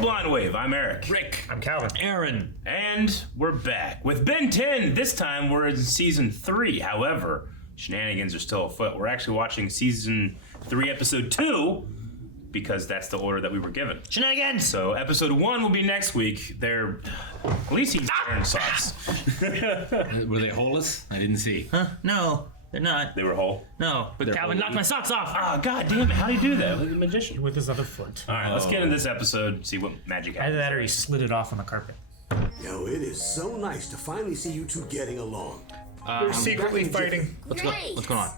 Blind Wave. I'm Eric. Rick. I'm Calvin. Aaron. And we're back with Ben 10. This time we're in season 3. However, shenanigans are still afoot. We're actually watching season 3, episode 2, because that's the order that we were given. Shenanigans! So episode 1 will be next week. At least he's wearing socks. Were they holeless? I didn't see. Huh? No, they're not. They were whole. No, but They're Calvin knocked my socks off. Oh, god damn it. How do you do that? Like a magician. With his other foot. All right, let's get into this episode, see what magic happens. Either that or he slid it off on the carpet. Yo, it is so nice to finally see you two getting along. They're secretly fighting. What's going on?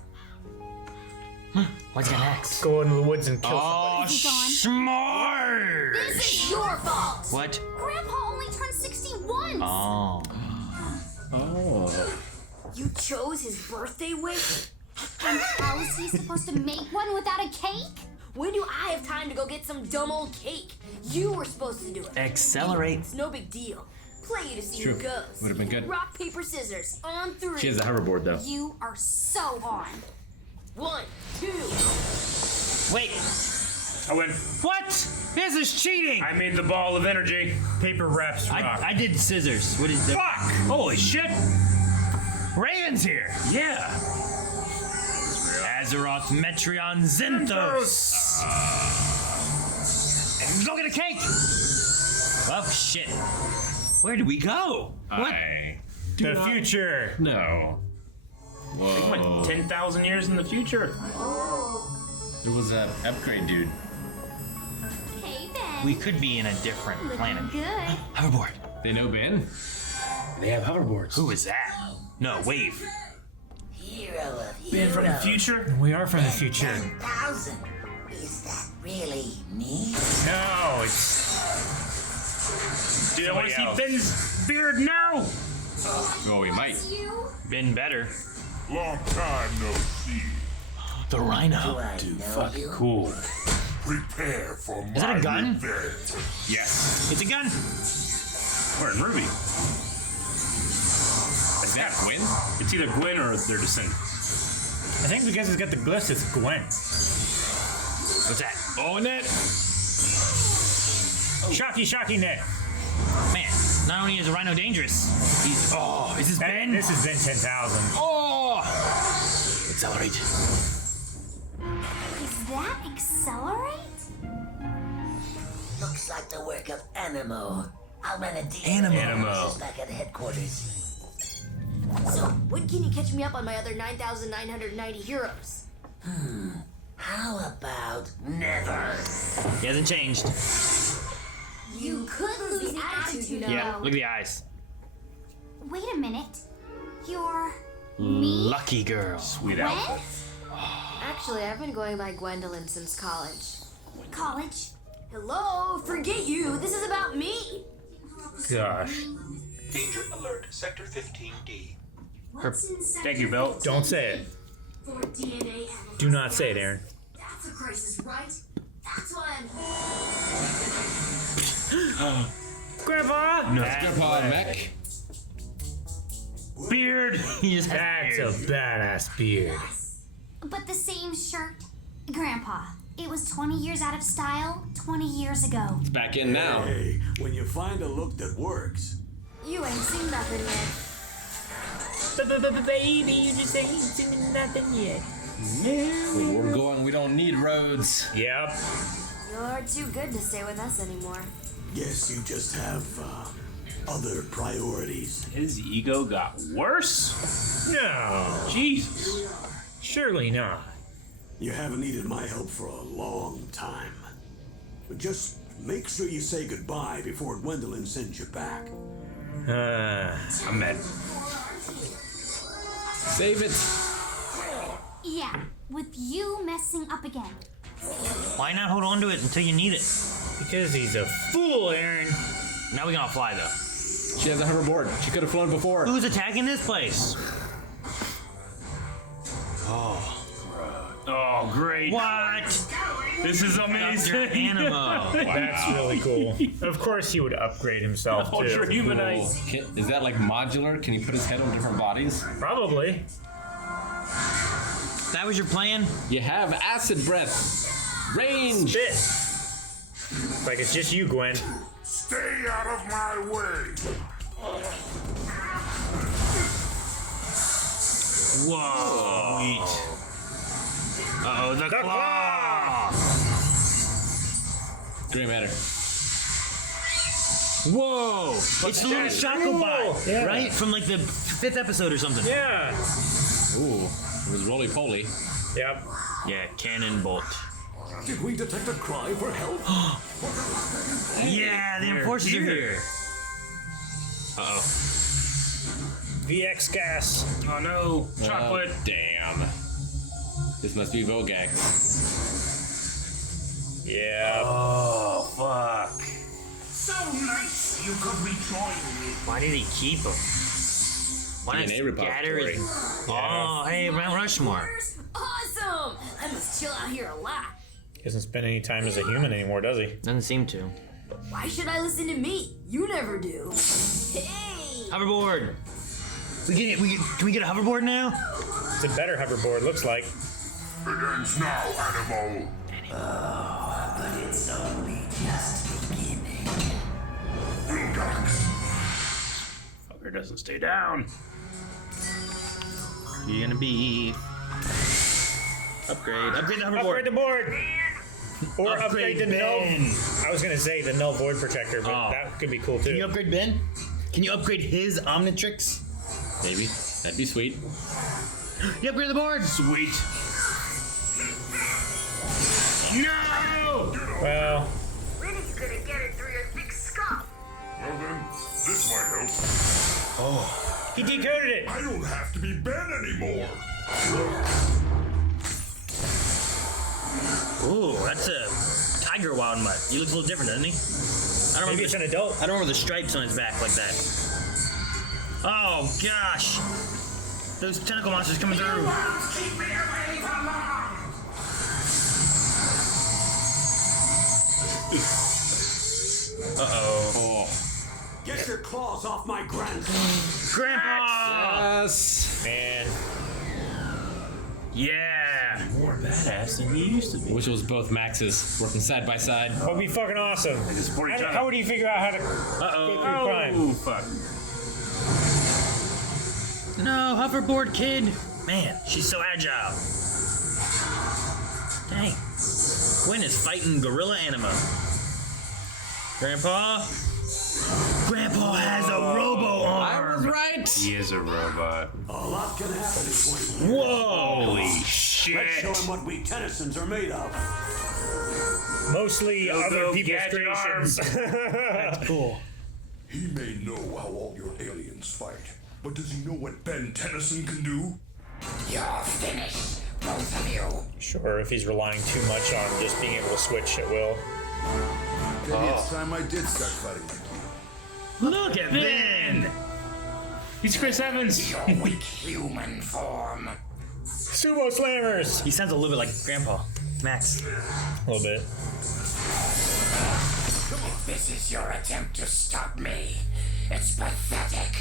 Why's he got an axe? Go into the woods and kill Oh, smart! This is your fault! What? Grandpa only turned 61! Oh. You chose his birthday wish? And how is he supposed to make one without a cake? When do I have time to go get some dumb old cake? You were supposed to do it. Accelerate. It's no big deal. Play you to see who True. goes. Would've been good. Rock, paper, scissors. On 3. She has a hoverboard though. You are so on. 1, 2. Wait. I win. What? This is cheating. I made the ball of energy. Paper wraps rock. I did scissors. What is that? Fuck! Holy shit! Raven's here. Yeah. Azeroth, Metreon, Zenthos. Go get a cake. Oh shit. Where did we go? What? The future. No. Like Whoa. 10,000 years in the future. There was an upgrade, dude. Hey, Ben. We could be in a different planet. Good. Hoverboard. They know Ben? They have hoverboards. Who is that? No, wave. Hero of Man heroes. from the future? We are from the future. 10,000. Is that really me? No, it's Dude, I want to see Somebody Ben's beard now. Oh, we might. You? Been better. Long time no see. The Rhino. I Dude, know fucking you. cool. Prepare for my Is that a gun? event. Yes. It's a gun. We're in Ruby. Is that Gwen? It's either Gwen or their descendants. I think because it's got the glyphs, it's Gwen. What's that? Oh, net. Shocky net. Man, not only is the Rhino dangerous, he's. Oh, is this Ben? This is Ben 10,000. Oh! Accelerate. Is that accelerate? Looks like the work of Animo. I'll run a deal. Animo. Back at headquarters. So, when can you catch me up on my other 9,990 heroes? How about never? He hasn't changed. You could lose the attitude, you know. Yeah, look at the eyes. Wait a minute. You're Lucky girl. Sweet Gwen? outfit. Actually, I've been going by Gwendolyn since college. College? Hello, forget you. This is about me. Gosh. Danger alert, Sector 15D. Thank you, Bill. Don't say it. Do not say it, Aaron. That's a crisis, right? That's one. Grandpa! No. Grandpa Mech. Beard. He just has That's a badass beard. But the same shirt. Grandpa, it was 20 years out of style 20 years ago. It's back in now. Hey, when you find a look that works, You ain't seen nothing yet. Baby, you just ain't seen nothing yet. Where we're going, we don't need roads. Yep. You're too good to stay with us anymore. guess you just have other priorities. His ego got worse? No. Jesus. Surely not. You haven't needed my help for a long time. But just make sure you say goodbye before Gwendolyn sends you back. I'm mad. Save it. Yeah, with you messing up again. Why not hold on to it until you need it? Because he's a fool, Aaron. Now we gotta fly though. She has a hoverboard. She could have flown before. Who's attacking this place? Oh, great. What? This is Dr. amazing. Animo. That's really cool. Of course he would upgrade himself, too. Ultra humanite. Is that like modular? Can you put his head on different bodies? Probably. That was your plan? You have acid breath. Range. Spit. Like it's just you, Gwen. Stay out of my way. Whoa. Sweet. Uh-oh, the claw. Gray matter. Whoa. It's the little Shacklebot, Yeah. right? From like the 5th episode or something. Yeah. Ooh, it was roly-poly. Yep. Yeah, cannon bolt. Did we detect a cry for help? Yeah, the enforcers are here. Uh-oh. VX gas. Oh no, chocolate. Damn. This must be Vogax. Yeah. Oh, fuck. So nice you could rejoin me. Why did he keep him? Why not DNA scatter repository. his... Oh, hey, Mount Rushmore. Awesome! I must chill out here a lot. He doesn't spend any time as a human anymore, does he? Doesn't seem to. Why should I listen to me? You never do. Hey! Hoverboard. Can we get a hoverboard now? It's a better hoverboard, looks like. It ends now, animal. But it's only just beginning. Vilgax. Fucker doesn't stay down. You're gonna be... Upgrade the hoverboard. Upgrade the board! Or upgrade the null. Ben. I was gonna say the null void protector, but Oh. that could be cool too. Can you upgrade Ben? Can you upgrade his Omnitrix? Maybe. That'd be sweet. You upgrade the board. Sweet. No! Well, When are you gonna get it through your thick skull? Well then, this might help. he decoded it! I don't have to be Ben anymore. Ooh, that's a tiger wild mutt. He looks a little different, doesn't he? I don't Maybe remember. it's an adult. I don't remember the stripes on his back like that. Oh gosh, those tentacle monsters coming through. Keep me away from long. Uh-oh. Get your claws off my grandson. Grandpa. Yes. Man, Yeah. More badass than he used to be. Wish it was both Maxes working side by side. that would be fucking awesome. support each other. How would he figure out how to Uh-oh. go through crime? Oh, fuck. No, hoverboard kid. Man, she's so agile. Dang. Gwen is fighting gorilla anima. Grandpa? Grandpa has a robo arm. right. He is a robot. A lot can happen in 20 years. Whoa. Holy Let's shit. show him what we Tennysons are made of. Mostly Go, other go, people's gadget creations. That's cool. He may know how all your aliens fight, but does he know what Ben Tennyson can do? You're finished, both of you. Sure, if he's relying too much on just being able to switch at will. Maybe it's time I did start fighting like you. Look at Ben. He's Chris Evans. Your weak human form. Sumo slammers! He sounds a little bit like Grandpa. Max. A little bit. If this is your attempt to stop me, it's pathetic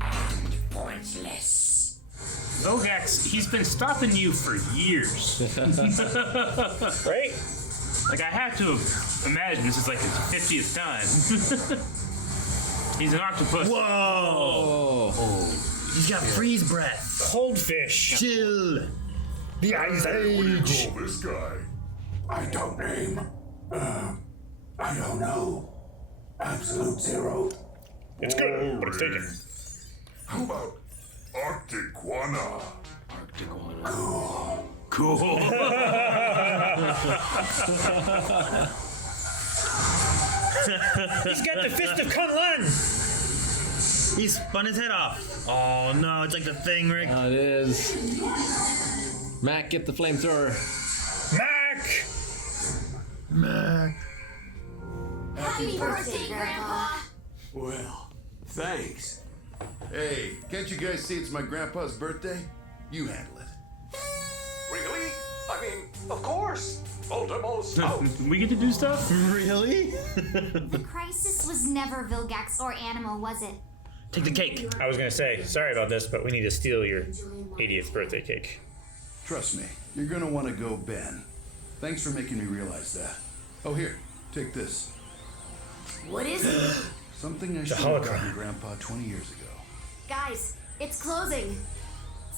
and pointless. Vogax, he's been stopping you for years. Right? Like, I have to imagine this is like his 50th time. He's an octopus. Whoa. He's got freeze breath. Cold fish. Chill. The Ice What do you Age. call this guy? I don't name. I don't know. Absolute zero. It's good, but it's taken. How about Arctiquana? Cool. He's got the fist of Kunlun! He spun his head off. Oh no, it's like the thing, Rick. It is. Mac, get the flamethrower. Mac! Mac. Happy birthday, Grandpa! Well, thanks. Hey, can't you guys see it's my grandpa's birthday? You handle it. Really? I mean, of course. Ultimo's out. We get to do stuff? Really? The crisis was never Vilgax or Animal, was it? Take the cake. I was gonna say, sorry about this, but we need to steal your 80th birthday cake. Trust me, you're gonna want to go Ben. Thanks for making me realize that. Oh, here, take this. What is it? Something I should have gotten Grandpa 20 years ago. Guys, it's closing.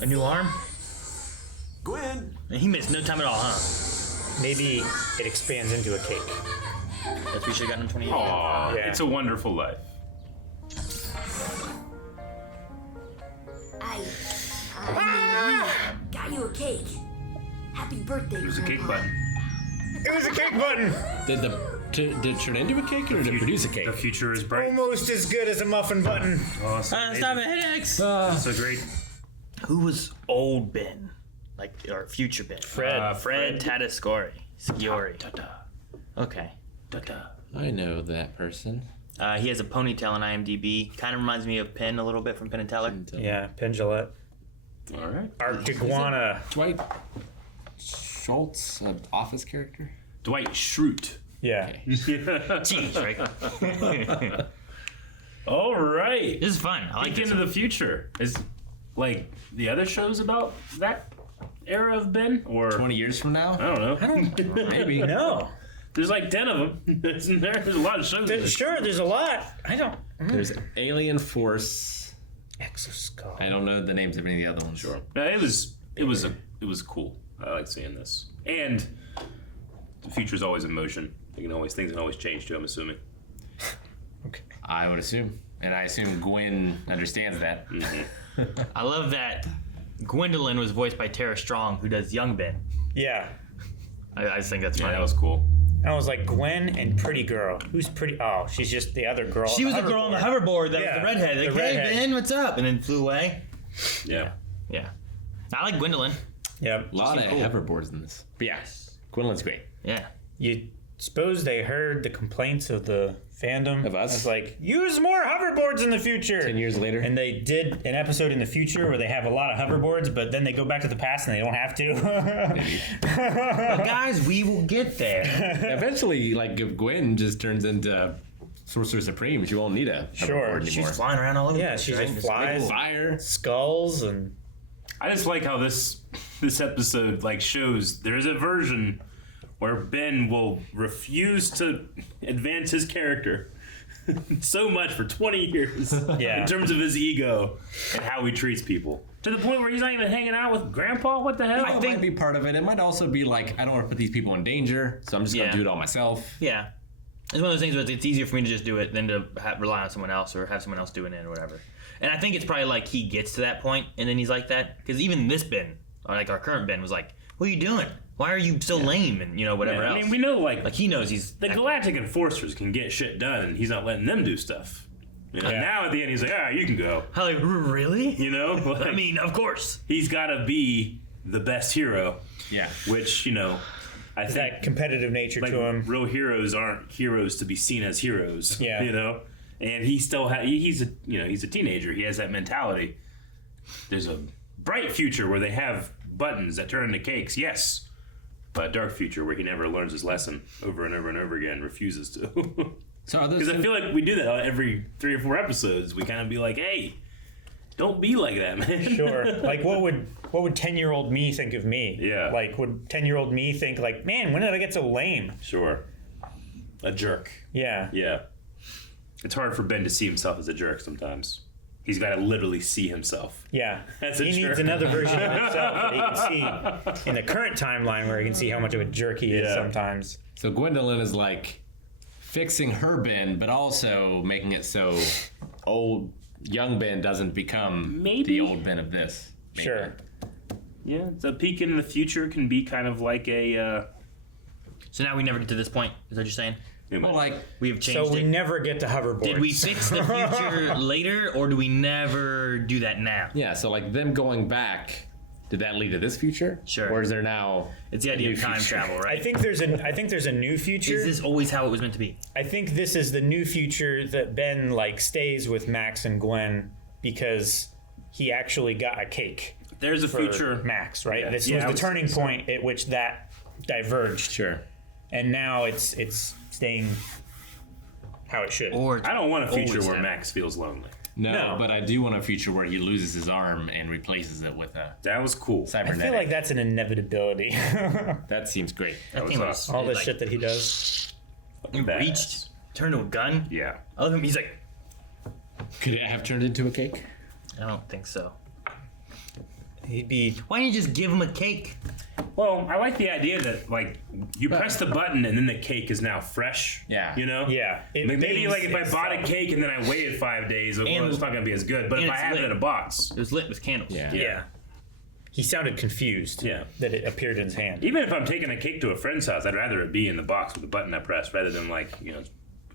A new arm? Gwen! And he missed no time at all, huh? Maybe it expands into a cake. That's we should have gotten him 20 years ago. Aw, Yeah. It's a Wonderful Life. I got you a cake. Happy birthday, There's a cake Grandpa. button. It was a cake button. Did it turn into a cake or did it produce a cake? The future is bright. Almost as good as a muffin button. Awesome. Stop it, headaches! So great. Who was old Ben? Like, or future Ben? Fred. Fred Tatasciore. Sciore. Okay. I know that person. He has a ponytail on IMDb. Kind of reminds me of Penn a little bit from Penn and Teller. Yeah, Penn Jillette. All right. Arctic Iguana. Dwight Schultz, an Office character. Dwight Schrute. Yeah. Jeez, right? All right. This is fun. I like Peek this. into the future. Is like the other shows about that era of Ben, or 20 years from now? I don't know. Maybe. No. There's like 10 of them. Isn't there? There's a lot of shows. in this. Sure, there's a lot. I don't. There's Alien Force. Exoskull. I don't know the names of any of the other ones. Sure. Yeah, it was cool. I like seeing this, and the future's always in motion. Things can always change too. I'm assuming. Okay. I would assume. And I assume Gwen understands that. I love that Gwendolyn was voiced by Tara Strong, who does Young Ben. Yeah. I just think that's Yeah, funny. that was cool. I was like, Gwen and Pretty Girl. Who's Pretty? Oh, she's just the other girl. She was the girl on the hoverboard that was Yeah, the redhead. Like, the hey, redhead. Ben, what's up? And then flew away. Yeah. Yeah. I like Gwendolyn. Yep. A lot of cool. hoverboards in this. But yeah, Gwendolyn's great. Yeah. You suppose they heard the complaints of the fandom Of us? It's like, use more hoverboards in the future. 10 years later. And they did an episode in the future where they have a lot of hoverboards, but then they go back to the past and they don't have to. But guys, we will get there. Eventually, like, if Gwen just turns into Sorcerer Supreme, she won't need a Sure. hoverboard She's anymore. flying around all over. Yeah, the place, she right? just Just flies. big Fire. Skulls and I just like how this episode like shows there's a version where Ben will refuse to advance his character so much for 20 years Yeah. in terms of his ego and how he treats people. To the point where he's not even hanging out with Grandpa? What the hell? I think might be part of it. It might also be like, I don't want to put these people in danger, so I'm just going Yeah. to do it all myself. Yeah. It's one of those things where it's easier for me to just do it than to rely on someone else or have someone else doing it or whatever. And I think it's probably like he gets to that point and then he's like that. Because even this Ben, or like our current Ben, was like, what are you doing? Why are you so lame? And, whatever Yeah, else. I mean, we know like he knows he's... the Galactic Enforcers can get shit done and he's not letting them do stuff. Now at the end he's like, you can go. Like, really? Like, I mean, of course. he's got to be the best hero. Yeah. Which, I think that competitive nature like to him. real heroes aren't heroes to be seen as heroes. Yeah. And he still he's a teenager. He has that mentality. There's a bright future where they have buttons that turn into cakes. Yes. But a dark future where he never learns his lesson over and over and over again, refuses to. So are those Because I feel like we do that every 3 or 4 episodes. We kind of be like, hey, don't be like that, man. Sure. Like, what would 10-year-old me think of me? Yeah. Like, would 10-year-old me think like, man, when did I get so lame? Sure. A jerk. Yeah. Yeah. It's hard for Ben to see himself as a jerk sometimes. He's got to literally see himself. Yeah. That's a he jerk. needs another version of himself that he can see in the current timeline where he can see how much of a jerk he is sometimes. So Gwendolyn is like fixing her Ben, but also making it so young Ben doesn't become the old Ben of this. Maybe. Sure. Yeah, so a peek into the future can be kind of like a... So now we never get to this point, is that what you're saying? Well, like, we have changed So we it. never get to hoverboards. Did we fix the future later, or do we never do that now? Yeah, so like them going back, did that lead to this future? Sure. Or is there now... It's the idea of time travel, right? I think there's a new future. Is this always how it was meant to be? I think this is the new future that Ben like stays with Max and Gwen because he actually got a cake. There's a for future. Max, right? Yeah. This Yeah, was I the was turning thinking so. point at which that diverged. Sure. And now it's staying how it should. Or I don't want a future always where have. Max feels lonely. No, but I do want a future where he loses his arm and replaces it with a That was cool. I cybernetic. feel like that's an inevitability. That seems great. That was thing awesome. All the like, shit that he does. He reached, turned to a gun. Yeah. He's like, Could it have turned into a cake? I don't think so. He'd be. Why don't you just give him a cake? Well, I like the idea that like you press the button and then the cake is now fresh. Yeah. You know. Yeah. Maybe like if I bought a cake and then I waited 5 days, it's not gonna be as good. But if I have it in a box, it was lit with candles. Yeah. He sounded confused. Yeah. That it appeared in his hand. Even if I'm taking a cake to a friend's house, I'd rather it be in the box with the button I press rather than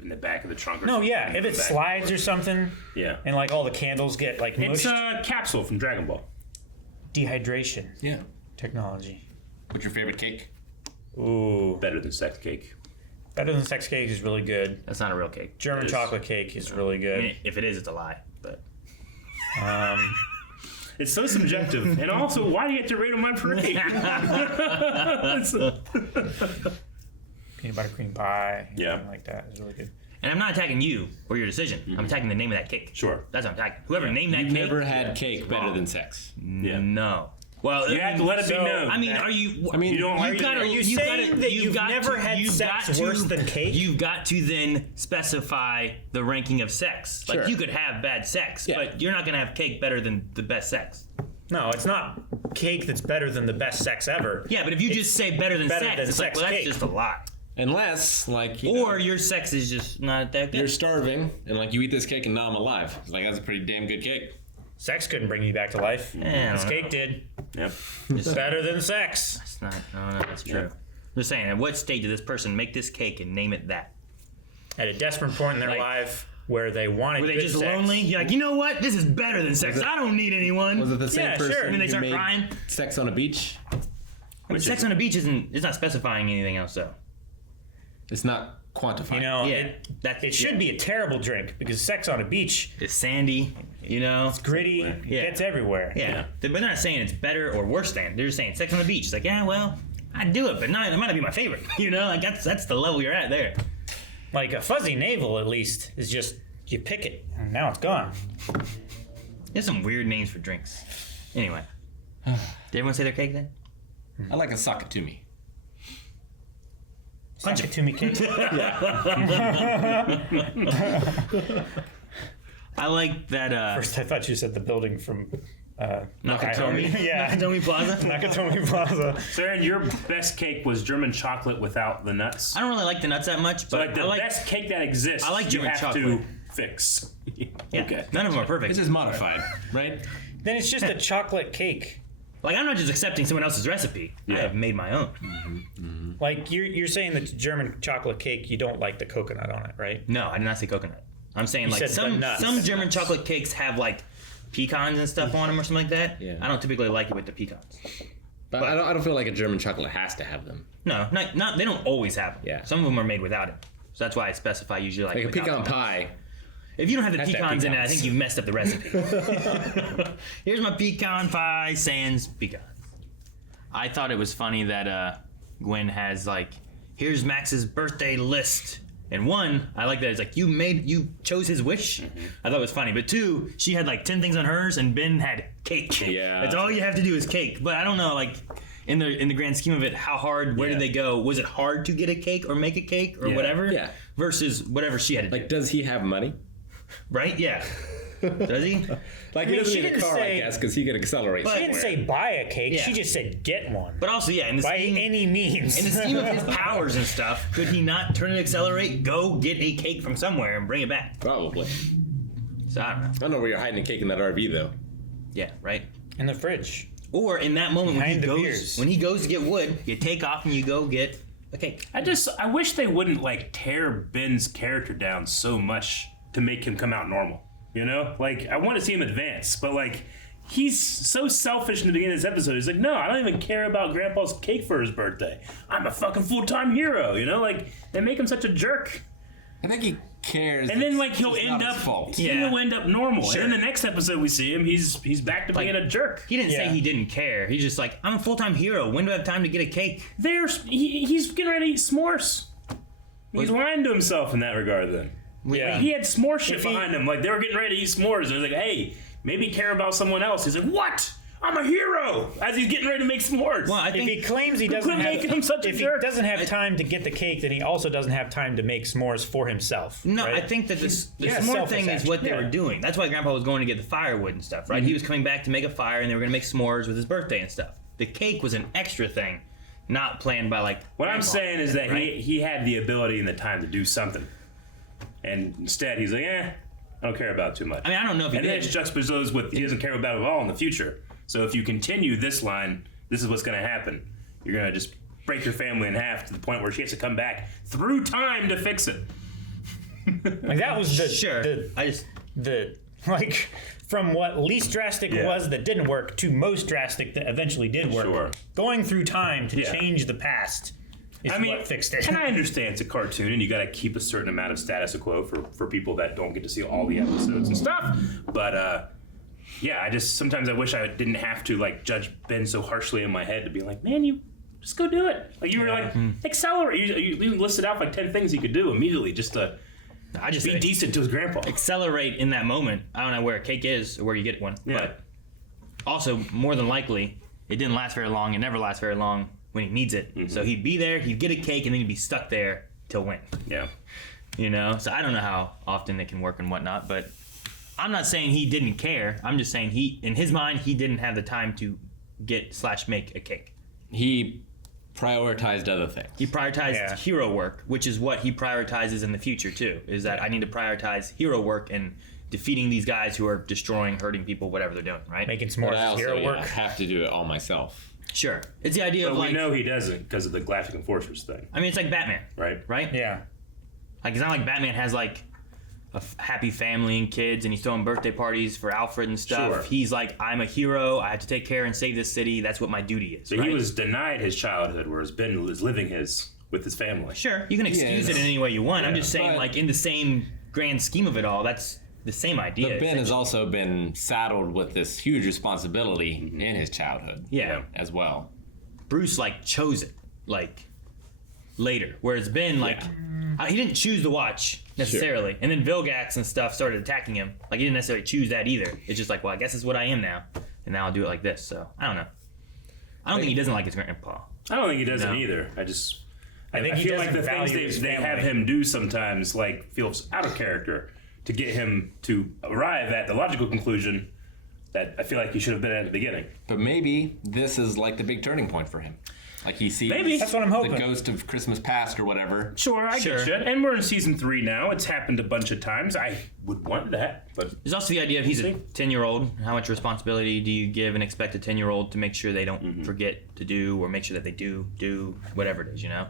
in the back of the trunk or No, something. yeah. If it slides or something. Yeah. And like all the candles get like mushed. It's a capsule from Dragon Ball. Dehydration. Yeah. Technology. What's your favorite cake? Ooh. Better than sex cake. Better than sex cake is really good. That's not a real cake. German chocolate cake is really I good. mean, if it is, it's a lie. But It's so subjective. And also, why do you have to rate on my parade? Peanut butter cream pie. Yeah. Something like that is really good. and I'm not attacking you or your decision. I'm attacking the name of that cake. Sure. That's what I'm attacking. Whoever named that You've cake. never had cake better wrong. than sex. Yeah. No. Well, You have to let it be known. I mean, are you? I mean, You don't. You gotta. Are you you saying gotta, that you've got never to, had you've sex got to- worse than cake? You've got to then specify the ranking of sex. Like Sure. you could have bad sex, Yeah. but you're not gonna have cake better than the best sex. No, it's not cake that's better than the best sex ever. Yeah, but if you just say better than better sex, than it's like, sex well, that's cake. just a lie. Unless, like, Or your sex is just not that you're good. starving and like you eat this cake and now I'm alive. It's like that's a pretty damn good cake. Sex couldn't bring you back to life. Yeah, I This don't cake know. did. Yep. It's better than sex. It's not. No, that's true. I'm just saying, at what stage did this person make this cake and name it that? At a desperate point in their Like- life where they wanted Were they good just sex. lonely? You're like, you know what? This is better than sex. I don't need anyone. Was it the same Yeah, person sure. And then they who start made crying. Sex on a Beach? Sex on a beach isn't. It's not specifying anything else, though. It's not quantified. You know, Yeah, it should be a terrible drink because sex on a beach, It's sandy. You know. gritty, it Yeah. gets everywhere. Yeah. But they're not saying it's better or worse than. They're just saying sex on the beach. It's like, yeah, well, I'd do it, but not. It might not be my favorite. You know, like that's the level you're at there. Like a fuzzy navel, at least, is just you pick it and now it's gone. There's some weird names for drinks. Anyway, did everyone say their cake then? I like a sock it to me. Punch it to me, cake. I like that. First, I thought you said the building from Nakatomi. Yeah, Nakatomi Plaza. Nakatomi Plaza. So, Aaron, your best cake was German chocolate without the nuts. I don't really like the nuts that much, So, but like the I like. best cake that exists, I like you German have chocolate. to fix. Yeah, Okay. none of them are perfect. It's just modified, right? Then it's just a chocolate cake. Like I'm not just accepting someone else's recipe. I Yeah. have made my own. Like you're saying that German chocolate cake, you don't like the coconut on it, right? No, I did not say coconut. I'm saying like said the some nuts. German chocolate cakes have like pecans and stuff on them or something like that. Yeah. I don't typically like it with the pecans. But I don't feel like a German chocolate has to have them. No, not they don't always have them. Yeah. Some of them are made without it. So that's why I specify usually like Like a without pecan them. pie. If you don't have the Has to have pecans in it, I pecans. think you've messed up the recipe. Here's my pecan pie sans pecans. I thought it was funny that Gwen has like, here's Max's birthday list. And one, I like that it's like you chose his wish. I thought it was funny. But two, she had like 10 things on hers, and Ben had cake. Yeah. That's all you have to do is cake. But I don't know, like in the grand scheme of it, how hard? Where did they go? Was it hard to get a cake or make a cake or whatever? Yeah. Versus whatever she had to do. Like, does he have money? Right? Yeah. Does he? Like, I mean, he doesn't she need a didn't car, say- I guess, because he could accelerate She somewhere. didn't say buy a cake. Yeah. She just said get one. But also, yeah, in the By scheme, any means. in the scheme of his powers and stuff, could he not turn and accelerate, go get a cake from somewhere and bring it back? Probably. So I don't know. I don't know where you're hiding a cake in that RV, though. Yeah, right. In the fridge. Or in that moment Behind the beers. when he goes to get wood, you take off and you go get a cake. I wish they wouldn't like tear Ben's character down so much to make him come out normal. You know, like I want to see him advance, but like he's so selfish in the beginning of this episode. He's like, no, I don't even care about Grandpa's cake for his birthday. I'm a fucking full-time hero. You know, like they make him such a jerk. I think he cares. And then like he'll it's end not up, his fault. he'll end up normal. And then the next episode we see him, he's back to being a jerk. He didn't say Yeah. he didn't care. He's just like, I'm a full-time hero. When do I have time to get a cake? He's getting ready to eat s'mores. He's lying to himself in that regard. Then Yeah. he had s'more shit If he- behind him. Like they were getting ready to eat s'mores. And they're like, hey, maybe care about someone else. He's like, what? I'm a hero as he's getting ready to make s'mores. Well, I If think he claims he doesn't quit have, making him such a if he jerk? doesn't have time to get the cake, then he also doesn't have time to make s'mores for himself. no, right? I think that the s'more selfish thing is what they action. were doing. That's why Grandpa was going to get the firewood and stuff, right? He was coming back to make a fire, and they were going to make s'mores with his birthday and stuff. The cake was an extra thing, not planned by like. What I'm Grandpa, saying is that right? he had the ability and the time to do something, and instead he's like, I don't care about it too much. I mean, I don't know if he and then did. it's juxtaposed with he doesn't care about it at all in the future. So if you continue this line, this is what's going to happen. You're going to just break your family in half to the point where she has to come back through time to fix it. Like that was the Sure. the like from what least drastic was that didn't work to most drastic that eventually did work. Sure. Going through time to Yeah. change the past is what fixed it. And I understand it's a cartoon and you got to keep a certain amount of status quo for people that don't get to see all the episodes and stuff. But yeah, sometimes I wish I didn't have to like judge Ben so harshly in my head to be like, man, you just go do it. Like you were like, accelerate. You listed out like 10 things he could do immediately just to I just be say decent to his grandpa. accelerate in that moment. I don't know where a cake is or where you get one. Yeah. But also, more than likely, it didn't last very long. It never lasts very long when he needs it. So he'd be there, he'd get a cake, and then he'd be stuck there till when. Yeah. You know? So I don't know how often it can work and whatnot, but I'm not saying he didn't care. I'm just saying in his mind, he didn't have the time to get/make a cake. He prioritized other things. He prioritized hero work, which is what he prioritizes in the future too. Is that I need to prioritize hero work and defeating these guys who are destroying, hurting people, whatever they're doing, right? Making But s'mores I is also hero work. have to do it all myself. Sure. It's the idea But of we like, know he doesn't because of the Galactic Enforcers thing, I mean, it's like Batman, right? right? Yeah. Like, it's not like Batman has like a happy family and kids and he's throwing birthday parties for Alfred and stuff. Sure. He's like, I'm a hero. I have to take care and save this city. That's what my duty is. So right? he was denied his childhood, whereas Ben is living his with his family. Sure, you can excuse it in any way you want. I'm just saying, But- like, in the same grand scheme of it all, that's the same idea. But Ben has also been saddled with this huge responsibility in his childhood. Yeah. As well. Bruce like chose it like later, whereas Ben like he didn't choose the watch necessarily, and then Vilgax and stuff started attacking him. Like he didn't necessarily choose that either. It's just like, well, I guess it's what I am now, and now I'll do it like this. So I don't know. I don't think he doesn't like his grandpa. I don't think he doesn't No. either. I think he feel like doesn't the things value his they have family. him do sometimes like feels out of character to get him to arrive at the logical conclusion that I feel like he should have been at the beginning. But maybe this is like the big turning point for him. Like he sees Maybe. That's what I'm hoping. the ghost of Christmas past or whatever. Sure, I Sure. get you. And we're in season 3 now. It's happened a bunch of times. I would want that, but There's also the idea of he's a See? 10-year-old. How much responsibility do you give and expect a 10-year-old to make sure they don't forget to do, or make sure that they do whatever it is, you know?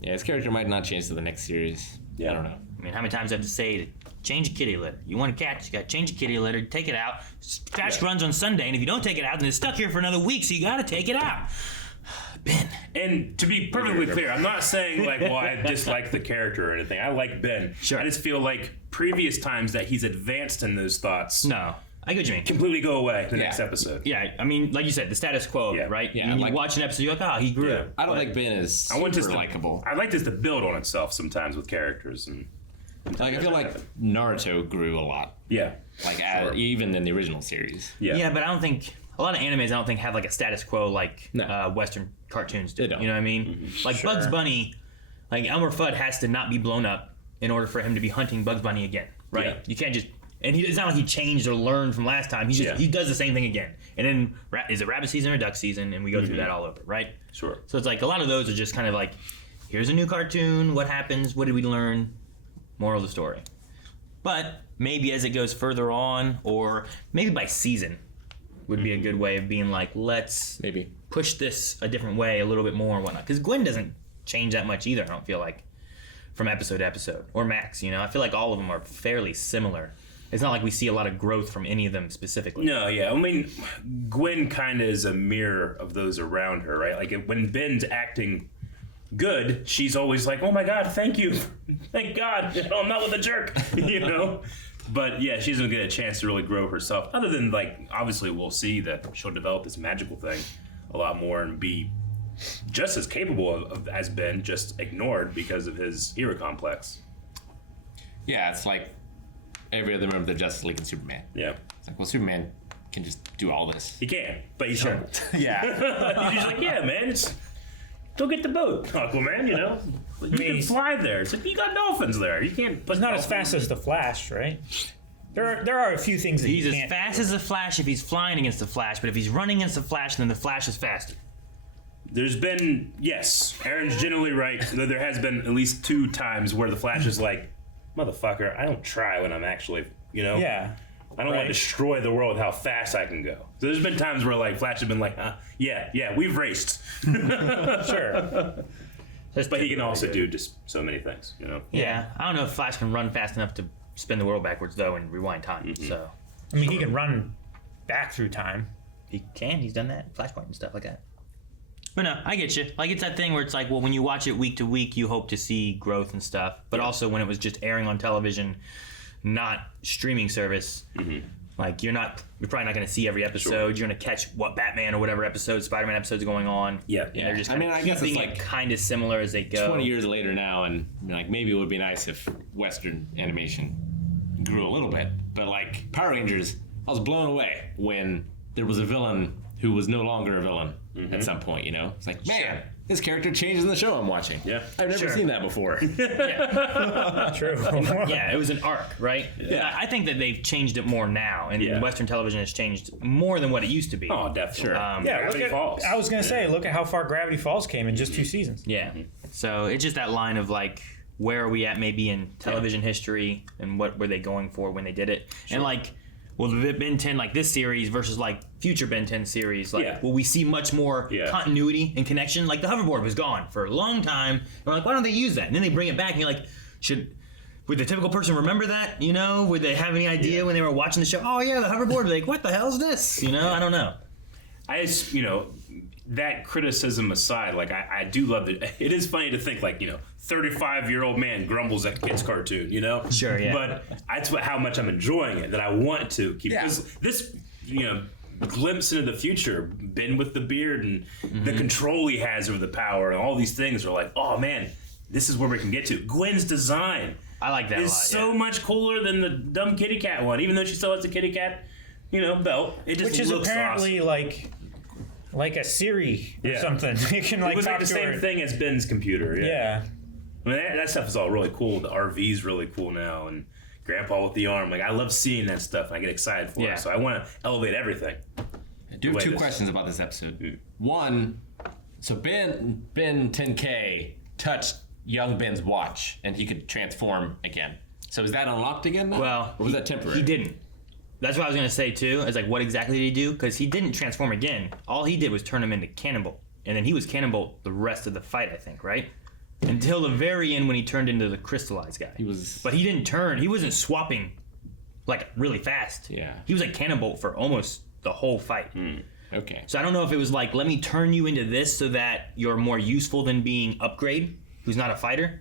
Yeah, his character might not change to the next series. Yeah. I don't know. I mean, how many times do I have to say to change a kitty litter? You want a cat, you got to change a kitty litter, take it out. Trash runs on Sunday, and if you don't take it out, then it's stuck here for another week, so you got to take it out. Ben. and to be perfectly clear, I'm not saying like, well, I dislike the character or anything. I like Ben. Sure. I just feel like previous times that he's advanced in those thoughts No, I get what you mean. completely go away the next episode. Yeah, I mean, like you said, the status quo, Yeah. right? Yeah, When you like- watch an episode, you're like, oh, he grew. Yeah. I don't think Ben is I want this super to likable. I like this to build on itself sometimes with characters and Like I feel like Naruto grew a lot. yeah. Like even in the original series. Yeah. Yeah, but I don't think a lot of animes. I don't think have like a status quo like No. Western cartoons do. They don't. You know what I mean? Like Bugs Bunny, like Elmer Fudd has to not be blown up in order for him to be hunting Bugs Bunny again, right? Yeah. You can't just. And it's not like he changed or learned from last time. He's just he does the same thing again. And then is it rabbit season or duck season? And we go through that all over, right? Sure. So it's like a lot of those are just kind of like, here's a new cartoon. What happens? What did we learn? Moral of the story. But maybe as it goes further on, or maybe by season, would be a good way of being like, let's Maybe. push this a different way a little bit more and whatnot. Because Gwen doesn't change that much either, I don't feel like, from episode to episode. Or Max, you know? I feel like all of them are fairly similar. It's not like we see a lot of growth from any of them specifically. No, yeah. I mean, Gwen kind of is a mirror of those around her, right? Like when Ben's acting good, she's always like, "Oh my God, thank you, thank God, I'm not with a jerk," you know. But yeah, she doesn't get a chance to really grow herself. Other than like, obviously, we'll see that she'll develop this magical thing a lot more and be just as capable of as Ben, just ignored because of his hero complex. Yeah, it's like every other member of the Justice League and Superman. Yeah. It's like, well, Superman can just do all this. He can, but he's humble. Yeah. He's like, yeah, man, go get the boat, Aquaman. You know, you can fly there. It's like you got dolphins there. You can't. He's not as fast as the Flash, right? There are a few things that He's you as can't. fast as the Flash if he's flying against the Flash, but if he's running against the Flash, then the Flash is faster. There's been, yes, Aaron's generally right. Though there has been at least 2 times where the Flash is like, motherfucker, I don't try when I'm actually, you know. Yeah. I don't want to destroy the world with how fast I can go. So there's been times where like Flash has been like, yeah, we've raced. Sure. But he can also do just so many things, you know. Yeah. I don't know if Flash can run fast enough to spin the world backwards though and rewind time. So I mean, he can run back through time. he can. He's done that. Flashpoint and stuff like that. But no, I get you. Like, it's that thing where it's like, well, when you watch it week to week, you hope to see growth and stuff. But also when it was just airing on television, not streaming service, like you're probably not going to see every episode. Sure. You're going to catch what Batman or whatever episode, Spider-Man episode's going on. Yeah. And they're just I mean, I guess it's like kind of similar as they go. 20 years later now, and like maybe it would be nice if Western animation grew a little bit. But like Power Rangers, I was blown away when there was a villain who was no longer a villain at some point, you know? It's like, man, this character changes in the show I'm watching. Yeah. I've never seen that before. True. Yeah, it was an arc, right? Yeah. I think that they've changed it more now, and Western television has changed more than what it used to be. Oh, definitely. Sure. Gravity Falls. I was going to say, look at how far Gravity Falls came in just 2 seasons. Yeah. So it's just that line of like, where are we at maybe in television history, and what were they going for when they did it? Sure. And like, will the Ben 10 like this series versus like future Ben 10 series, like will we see much more continuity and connection? Like the hoverboard was gone for a long time. And we're like, why don't they use that? And then they bring it back and you're like, would the typical person remember that? You know, would they have any idea when they were watching the show? Oh yeah, the hoverboard. Like, what the hell is this? You know, I don't know. I just, that criticism aside, like I do love it. It is funny to think like, 35-year-old man grumbles at kids cartoon, Sure, yeah. But that's how much I'm enjoying it, that I want to keep this glimpse into the future, Ben with the beard and the control he has over the power and all these things are like, oh man, this is where we can get to. Gwen's design, I like that a lot. So much cooler than the dumb kitty cat one, even though she still has the kitty cat, belt. It just Which is looks apparently awesome. like a Siri or something. It can it was talk like the to same her. thing as Ben's computer. Yeah. I mean, that stuff is all really cool. The RV's really cool now, and Grandpa with the arm. Like, I love seeing that stuff, and I get excited for it. So I want to elevate everything. I do have 2 questions about this episode. One, so Ben 10K touched young Ben's watch, and he could transform again. So is that unlocked again now? Well, or was that temporary? He didn't. That's what I was going to say, too. It's like, what exactly did he do? Because he didn't transform again. All he did was turn him into Cannonbolt. And then he was Cannonbolt the rest of the fight, I think, right? Until the very end when he turned into the crystallized guy. But he didn't turn. He wasn't swapping, like, really fast. Yeah. He was like Cannonbolt for almost the whole fight. Okay. So I don't know if it was like, let me turn you into this so that you're more useful than being Upgrade, who's not a fighter.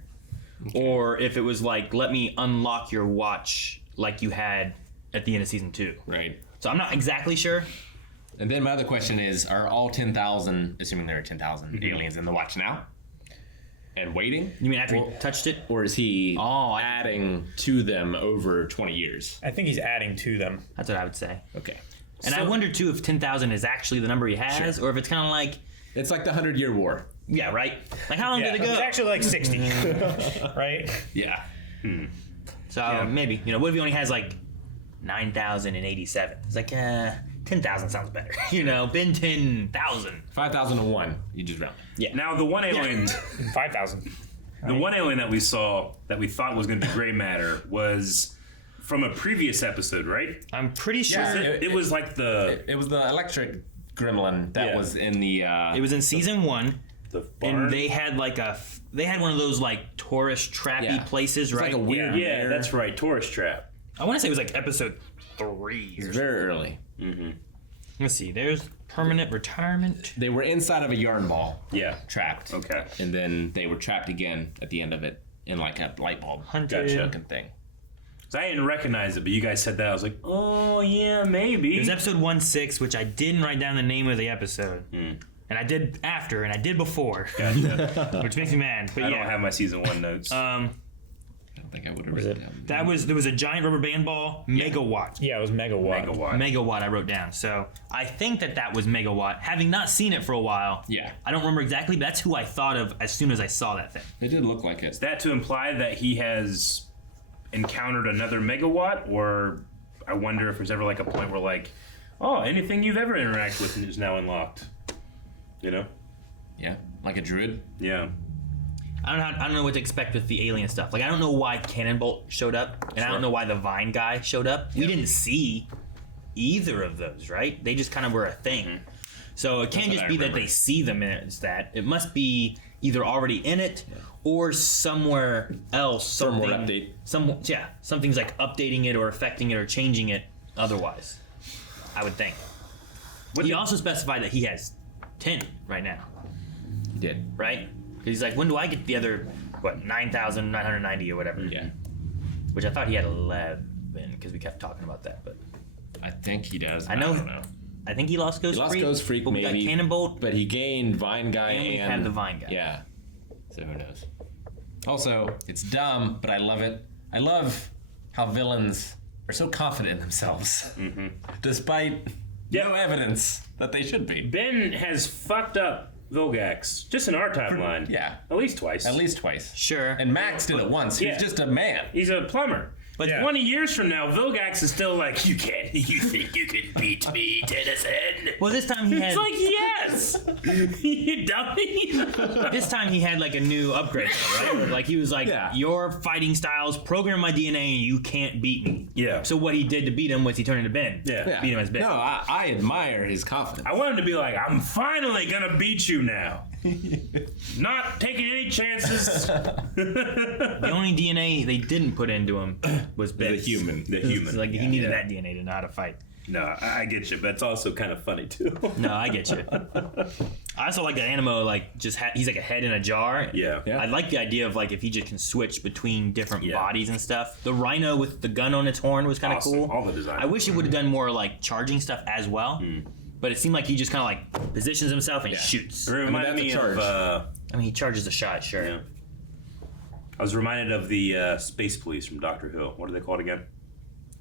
Okay. Or if it was like, let me unlock your watch like you had at the end of season 2. Right. So I'm not exactly sure. And then my other question is, are all 10,000, assuming there are 10,000 aliens in the watch now? And waiting? You mean after he touched it? Or is he adding to them over 20 years? I think he's adding to them. That's what I would say. Okay. And I wonder, too, if 10,000 is actually the number he has, or if it's kind of like... It's like the 100-Year War. Yeah, right? Like, how long did it go? It's actually like 60, right? Yeah. So, maybe. What if he only has, like, 9,087? It's like, 10,000 sounds better. Ben 10,000. 5,001. You just round. Yeah. Now, the one alien... 5,000. The one alien that we saw that we thought was going to be gray matter was from a previous episode, right? I'm pretty sure... It was like the... It was the electric gremlin that was in the... it was in season 1. The barn? And they had like they had one of those like tourist trappy places, right? It's like a weird... Yeah, that's right. Tourist trap. I want to say it was like episode 3. It's very early. Let's see. There's permanent retirement. They were inside of a yarn ball. Yeah. Trapped. Okay. And then they were trapped again at the end of it in like a light bulb. Hunted. Looking thing. So I didn't recognize it, but you guys said that. I was like, oh, yeah, maybe. It was episode 1-6, which I didn't write down the name of the episode. And I did after, and I did before. Gotcha. Which makes me mad. But I don't have my season 1 notes. I don't think I would have Was written it? down. There was a giant rubber band ball, Megawatt. Yeah, it was Megawatt. Megawatt I wrote down. So I think that was Megawatt. Having not seen it for a while, Yeah. I don't remember exactly, but that's who I thought of as soon as I saw that thing. It did look like it. Is that to imply that he has encountered another Megawatt, or I wonder if there's ever like a point where like, oh, anything you've ever interacted with is now unlocked. You know? Yeah, like a druid. Yeah. I don't know what to expect with the alien stuff. Like I don't know why Cannonbolt showed up, and I don't know why the Vine guy showed up. We didn't see either of those, right? They just kind of were a thing. So it can't what just I be that remember. they see them in it. It's that it must be either already in it or somewhere else. Something, update. Something's like updating it or affecting it or changing it. Otherwise, I would think. He also specified that he has 10 right now, He did. right? Because he's like, when do I get the other 9,990 or whatever? Yeah. Which I thought he had 11 because we kept talking about that, but I think he does. I know. don't know. I think he lost Ghost He lost Freak. Ghost Freak, but we maybe. got Cannonbolt. But he gained Vine Guy And we had the Vine Guy. Yeah. So who knows? Also, it's dumb, but I love it. I love how villains are so confident in themselves, despite no evidence that they should be. Ben has fucked up Vilgax just in our timeline. Yeah. At least twice. At least twice. Sure. And Max did it once. He's Yeah. just a man. He's a plumber. But Yeah. 20 years from now, Vilgax is still like, you think you can beat me, Tennyson? Well, this time he had. It's like, yes! You dummy! This time he had like a new upgrade, though, right? Like he was like, Yeah. your fighting styles program my DNA and you can't beat me. Yeah. So what he did to beat him was he turned into Ben. Yeah. Beat him as Ben. No, I admire his confidence. I want him to be like, I'm finally gonna beat you now. Not taking any chances. The only DNA they didn't put into him was Ben. The human. The human. Like he needed that DNA to know how to fight. No, I get you, but it's also kind of funny too. No, I get you. I also like that Animo, like he's like a head in a jar. Yeah. Yeah. I like the idea of like if he just can switch between different Yeah. bodies and stuff. The Rhino with the gun on its horn was kind of Awesome. cool. All the design. I wish it would have done more like charging stuff as well. But it seemed like he just kind of like positions himself and shoots. It reminded that's a me charge. of. I mean, he charges a shot, sure. Yeah. I was reminded of the space police from Doctor Who. What are they called again?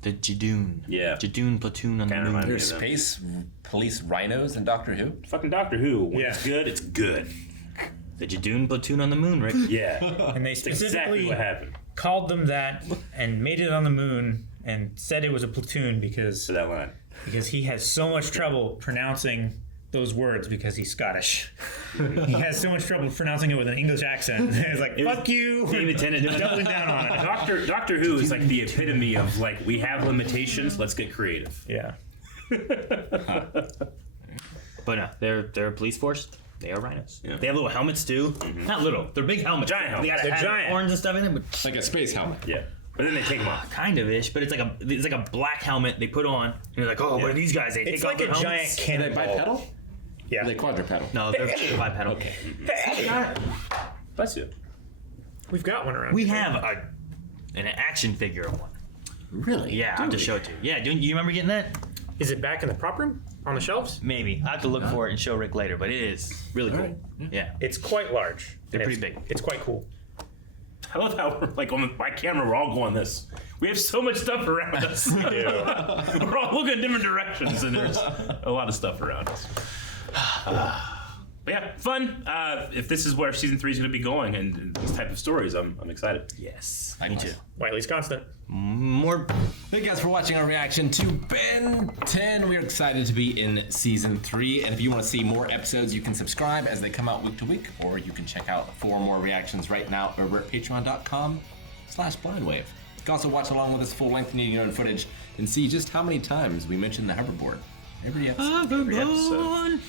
The Jadoon. Yeah. Jadoon platoon on the Kinda moon. reminded me There's of them. space police rhinos in Doctor Who? Fucking Doctor Who. When Yeah. it's good, it's good. The Jadoon platoon on the moon, Rick. Yeah. And they Exactly specifically what happened called them that and made it on the moon and said it was a platoon because to that line. he has so much trouble pronouncing those words because he's Scottish. He has so much trouble pronouncing it with an English accent. It's like, fuck you. David Tennant doing Doubling down on it. Doctor Who is like the epitome of like, we have limitations, let's get creative. Yeah. But no, they're a police force. They are rhinos. Yeah. They have little helmets too. Not little. They're big helmets. Giant helmets. They got They're have giant. horns and stuff in it, but It's like a space helmet. Yeah. But then they take them off. kind of ish. But it's like a black helmet they put on. And you're like, oh, what are these guys? They It's take like off a their giant helmets. Are they cannonball. bipedal? Yeah. Are they quadrupedal? No, they're bipedal. Okay. Bless you. We've got one around We here. have an action figure of one. Really? Yeah, I'll have to show it to you. Yeah, do you remember getting that? Is it back in the prop room on the shelves? Maybe. I have to look for it and show Rick later, but it is really cool. right. Yeah. It's quite large. They're And pretty it's- big. It's quite cool. I love how we're like on my camera, we're all going this. We have so much stuff around us. We do. We're all looking in different directions, and there's a lot of stuff around us. But yeah, fun. If this is where season 3 is going to be going, and these type of stories, I'm excited. Yes. Me too. Wiley's constant. More. Thank you guys for watching our reaction to Ben 10. We're excited to be in season 3. And if you want to see more episodes, you can subscribe as they come out week to week, or you can check out 4 more reactions right now over at patreon.com/blindwave. You can also watch along with us full-length Need footage and see just how many times we mentioned the hoverboard every episode. Every episode.